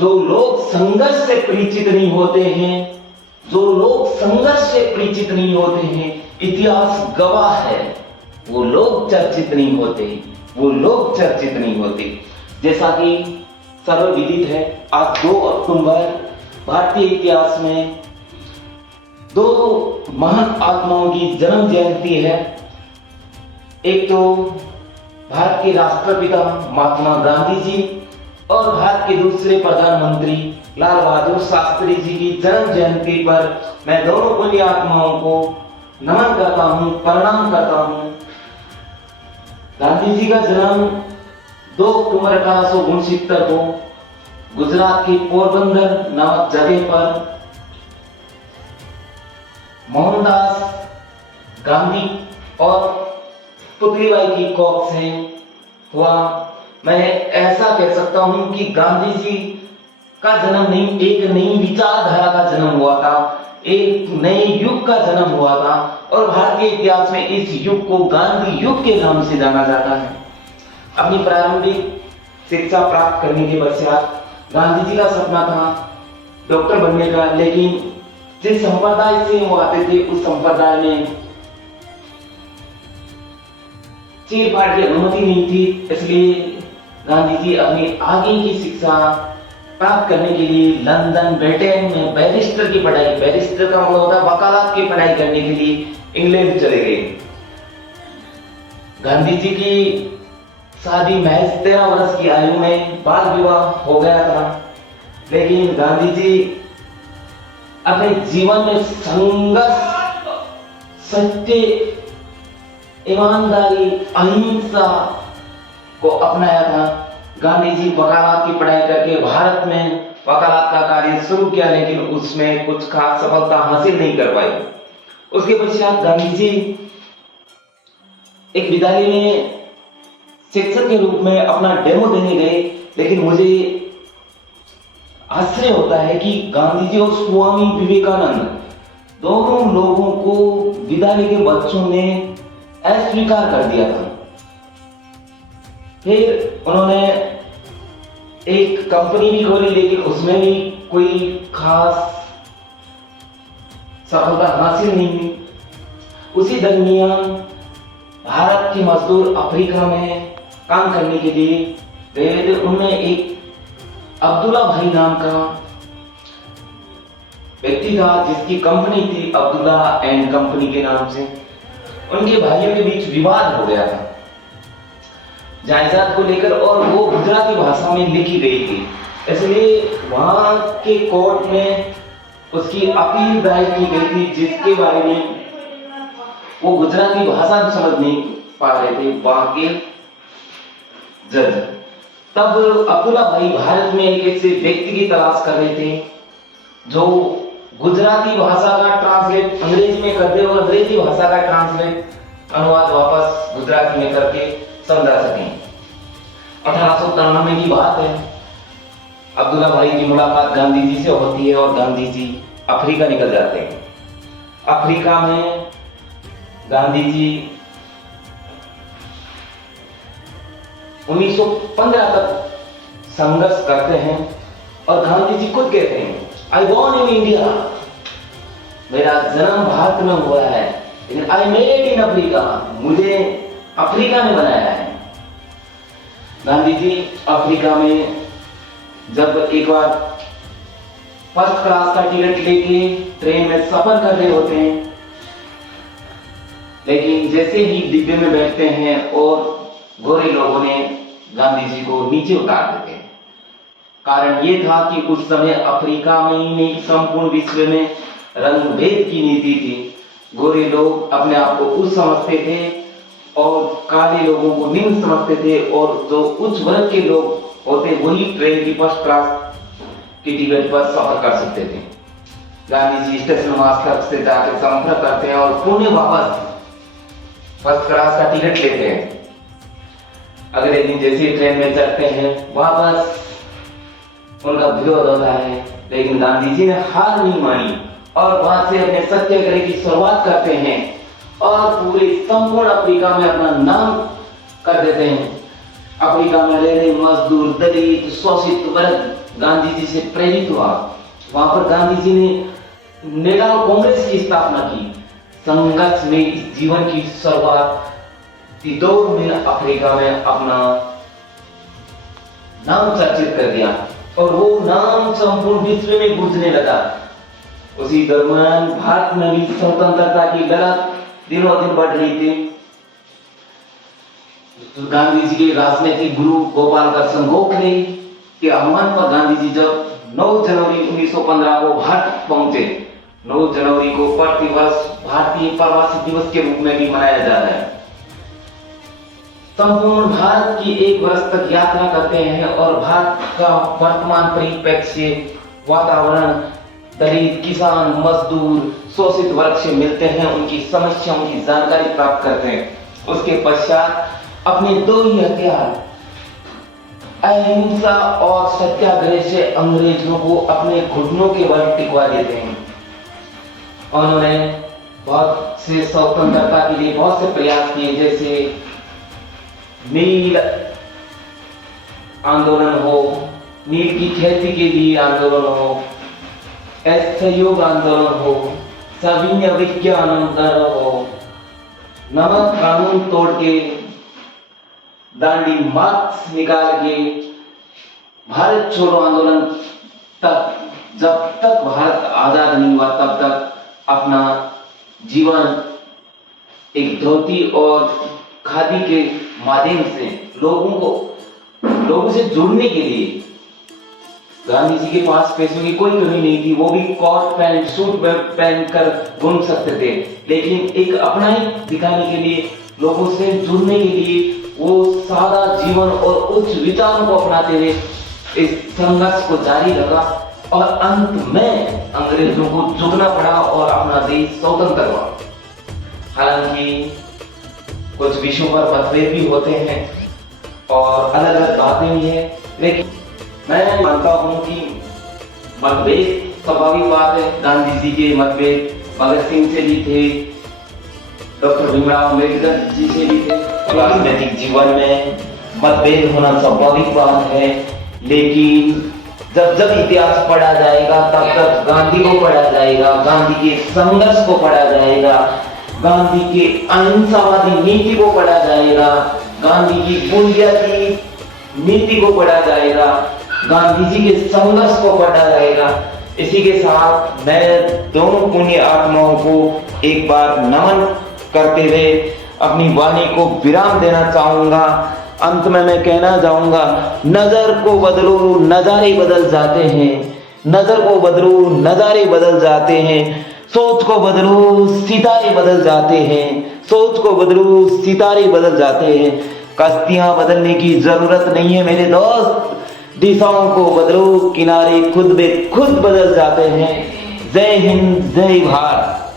जो लोग संघर्ष से परिचित नहीं होते हैं, जो लोग संघर्ष से परिचित नहीं होते हैं, इतिहास गवाह है, वो लोग चर्चित नहीं होते, वो लोग चर्चित नहीं होते। जैसा कि सर्वविदित है, आज 2 अक्टूबर भारतीय इतिहास में 2 महान आत्माओं की जन्म जयंती है। एक तो भारत के राष्ट्रपिता महात्मा गांधी जी और भारत के दूसरे प्रधानमंत्री लाल बहादुर शास्त्री जी की जन्म जयंती पर मैं दोनों पुण्य आत्माओं को नमन करता हूं, प्रणाम करता हूं। गांधी जी का जन्म 2 अक्टूबर 1869 को गुजरात के पोरबंदर नामक जगह पर मोहनदास गांधी और पुतलीबाई की कोख से हुआ। मैं ऐसा कह सकता हूं कि गांधी जी का जन्म नहीं, एक नई विचारधारा का जन्म हुआ था, एक नए युग का जन्म हुआ था और भारतीय इतिहास में इस युग को गांधी युग के नाम से जाना जाता है। अपनी प्रारंभिक शिक्षा प्राप्त करने के पश्चात गांधी जी का सपना था डॉक्टर बनने का, लेकिन जिस संप्रदाय से वो आते थे उस संप्रदाय में चीर-फाड़ की अनुमति नहीं थी, इसलिए गांधी जी अपनी आगे की शिक्षा प्राप्त करने के लिए लंदन, ब्रिटेन में बैरिस्टर की पढ़ाई, बैरिस्टर का मतलब होता है वकालत की पढ़ाई करने के लिए इंग्लैंड चले गए। गांधी जी की शादी महज 13 वर्ष की आयु में बाल विवाह हो गया था, लेकिन गांधी जी अपने जीवन में संघर्ष, सत्य, ईमानदारी, अहिंसा को अपनाया था। गांधी जी वकालत की पढ़ाई करके भारत में वकालत का कार्य शुरू किया, लेकिन उसमें कुछ खास सफलता हासिल नहीं कर पाई। उसके पश्चात गांधी जी एक विद्यालय में शिक्षक के रूप में अपना डेमो देने गए, लेकिन मुझे आश्चर्य होता है कि गांधी जी और स्वामी विवेकानंद दोनों लोगों को विद्यालय के बच्चों ने अस्वीकार कर दिया था। फिर उन्होंने एक कंपनी भी खोली, लेकिन उसमें भी कोई खास सफलता हासिल नहीं हुई। उसी दरमियान भारत के मजदूर अफ्रीका में काम करने के लिए गए थे। उनमें एक अब्दुल्ला भाई नाम का व्यक्ति था जिसकी कंपनी थी अब्दुल्ला एंड कंपनी के नाम से। उनके भाइयों के बीच विवाद हो गया था जायदाद को लेकर, और वो गुजराती भाषा में लिखी गई थी, इसलिए वहां के कोर्ट में उसकी अपील दायर की गई थी, जिसके बारे में वो गुजराती भाषा भी समझ नहीं पा रहे थे वहां के जज। तब अब्दुल्ला भाई भारत में एक ऐसे व्यक्ति की तलाश कर रहे थे जो गुजराती भाषा का ट्रांसलेट अंग्रेजी में कर दे और अंग्रेजी भाषा का ट्रांसलेट अनुवाद वापस गुजराती में करके समझा सकें। 1893 की बात है। अब्दुल्ला भाई की मुलाकात गांधी जी से होती है और गांधी जी अफ्रीका निकल जाते हैं। अफ्रीका में गांधी जी 1915 तक संघर्ष करते हैं और गांधी जी खुद कहते हैं, आई बॉर्न इन इंडिया, मेरा जन्म भारत में हुआ है, लेकिन आई मेड इन अफ्रीका, मुझे अफ्रीका में बनाया है। गांधी जी अफ्रीका में जब एक बार फर्स्ट क्लास का टिकट लेके ट्रेन में सफर कर रहे होते हैं, लेकिन जैसे ही डिब्बे में बैठते हैं और गोरे लोगों ने गांधी जी को नीचे उतार देते हैं। कारण ये था कि उस समय अफ्रीका में ही नहीं, संपूर्ण विश्व में रंगभेद की नीति थी। गोरे लोग अपने आप को उच्च समझते थे और काले लोगों को निम्न समझते थे, और जो उच्च वर्ग के लोग होते वही ट्रेन की फर्स्ट क्लास की टिकट पर सफर कर सकते थे। गांधी जी स्टेशन मास्टर से जाकर संपर्क करते हैं और पुणे वापस फर्स्ट क्लास का टिकट लेते हैं। अगले दिन जैसे ट्रेन में चढ़ते हैं वापस उनका विरोध होता है, लेकिन गांधी जी ने हार नहीं मानी और वहां से अपने सत्याग्रह की शुरुआत करते हैं और पूरे संपूर्ण अफ्रीका में अपना नाम कर देते हैं। अफ्रीका में रह रहे मजदूर, दलित, शोषित वर्ग गांधी जी से प्रेरित हुआ। वहां पर गांधी जी ने नेडाल कांग्रेस की स्थापना की। संघर्ष में इस जीवन की शुरुआत दौर में अफ्रीका में अपना नाम चर्चित कर दिया और वो नाम संपूर्ण विश्व में गूंजने लगा। उसी दरमियान भारत में भी स्वतंत्रता की लड़ाई दिनों दिन बढ़ रही थी। तो गांधी जी के राजनीतिक गुरु गोपाल कृष्ण गोखले के आह्वान पर गांधी जी जब 9 जनवरी 1915 को भारत पहुंचे, 9 जनवरी को प्रतिवर्ष भारतीय प्रवासी दिवस के रूप में भी मनाया जा रहा है। संपूर्ण भारत की 1 वर्ष तक यात्रा करते हैं और भारत का वर्तमान परिप्रेक्ष्य, वातावरण, दलित, किसान, मजदूर, शोषित वर्ग से मिलते हैं, उनकी समस्याओं की जानकारी प्राप्त करते हैं। उसके पश्चात अपने 2 ही हथियार, अहिंसा और सत्याग्रह से अंग्रेजों को अपने घुटनों के बल टिकवा देते हैं। उन्होंने बहुत से स्वतंत्रता के लिए बहुत से प्रयास किए, जैसे नील आंदोलन हो, नील की खेती के लिए आंदोलन हो, असहयोग आंदोलन हो, सविनय विज्ञान आंदोलन हो, नमक कानून तोड़ के दांडी मार्च निकाल के भारत छोड़ो आंदोलन तक, जब तक भारत आजाद नहीं हुआ तब तक अपना जीवन एक धोती और खादी के माध्यम से लोगों से जुड़ने के लिए गांधी जी के पास पैसों की कोई कमी नहीं थी। वो भी कोट पैंट सूट पहनकर घूम सकते थे, लेकिन एक अपना ही दिखाने के लिए, लोगों से जुड़ने के लिए वो सादा जीवन और उच्च विचारों को अपनाते हुए इस संघर्ष को जारी रखा और अंत में अंग्रेजों को झुकना पड़ा और अपना देश स्वतंत्र हुआ। हालांकि कुछ विषयों पर मतभेद भी होते हैं और अलग अलग बातें भी हैं, लेकिन मैं मानता हूं कि मतभेद स्वाभाविक बात है। गांधी जी के मतभेद भगत सिंह से भी थे, डॉक्टर भीमराव अम्बेडकर जी से भी थे। राजनीतिक जीवन में मतभेद होना स्वाभाविक बात है, लेकिन जब जब इतिहास पढ़ा जाएगा तब तक गांधी को पढ़ा जाएगा, गांधी के संघर्ष को पढ़ा जाएगा, गांधी के अहिंसावादी नीति को पढ़ा जाएगा, गांधी की बुनियादी नीति को पढ़ा जाएगा, गांधी जी के संघर्ष को पढ़ा जाएगा। इसी के साथ मैं दोनों पुण्य आत्माओं को एक बार नमन करते हुए अपनी वाणी को विराम देना चाहूंगा। अंत में मैं कहना चाहूंगा, नजर को बदलो नजारे बदल जाते हैं, नजर को बदलो नजारे बदल जाते हैं, सोच को बदलो सितारे बदल जाते हैं, सोच को बदलो सितारे बदल जाते हैं। कश्तियां बदलने की जरूरत नहीं है मेरे दोस्त, दिशाओं को बदलो, किनारे खुद ब खुद बदल जाते हैं। जय हिंद, जय भारत।